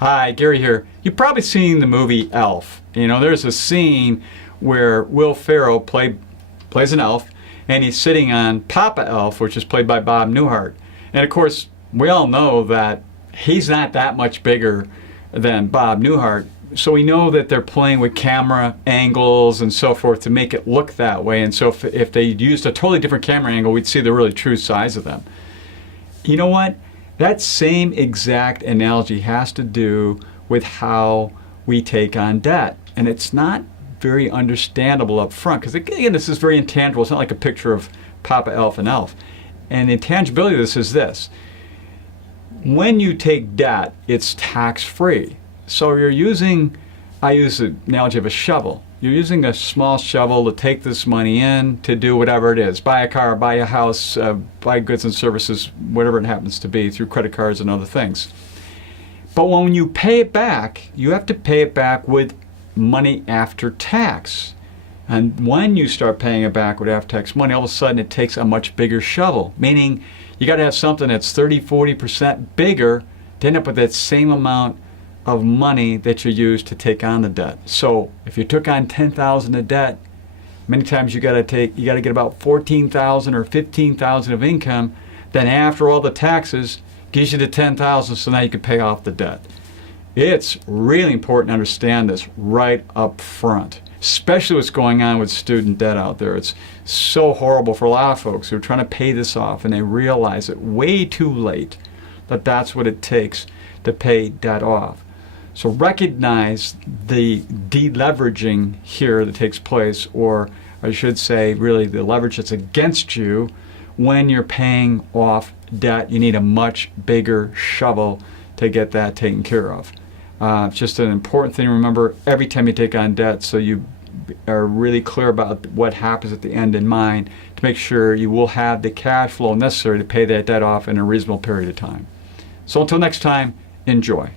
Hi, Gary here. You've probably seen the movie Elf. You know, there's a scene where Will Ferrell plays an elf, and he's sitting on Papa Elf, which is played by Bob Newhart. And of course, we all know that he's not that much bigger than Bob Newhart. So we know that they're playing with camera angles and so forth to make it look that way. And so if they used a totally different camera angle, we'd see the really true size of them. You know what? That same exact analogy has to do with how we take on debt. And it's not very understandable up front, because again, this is very intangible. It's not like a picture of Papa Elf and Elf. And the intangibility of this is this. When you take debt, it's tax-free. So I use the analogy of a shovel. You're using a small shovel to take this money in to do whatever it is. Buy a car, buy a house, buy goods and services, whatever it happens to be, through credit cards and other things. But when you pay it back, you have to pay it back with money after tax. And when you start paying it back with after-tax money, all of a sudden it takes a much bigger shovel, meaning you got to have something that's 30-40% bigger to end up with that same amount of money that you use to take on the debt. So if you took on $10,000 of debt, many times you got to get about $14,000 or $15,000 of income. Then after all the taxes, gives you the $10,000, so now you can pay off the debt. It's really important to understand this right up front, especially what's going on with student debt out there. It's so horrible for a lot of folks who are trying to pay this off, and they realize it way too late that that's what it takes to pay debt off. So recognize the deleveraging here that takes place, or I should say really the leverage that's against you when you're paying off debt. You need a much bigger shovel to get that taken care of. It's just an important thing to remember every time you take on debt, so you are really clear about what happens at the end in mind, to make sure you will have the cash flow necessary to pay that debt off in a reasonable period of time. So until next time, enjoy.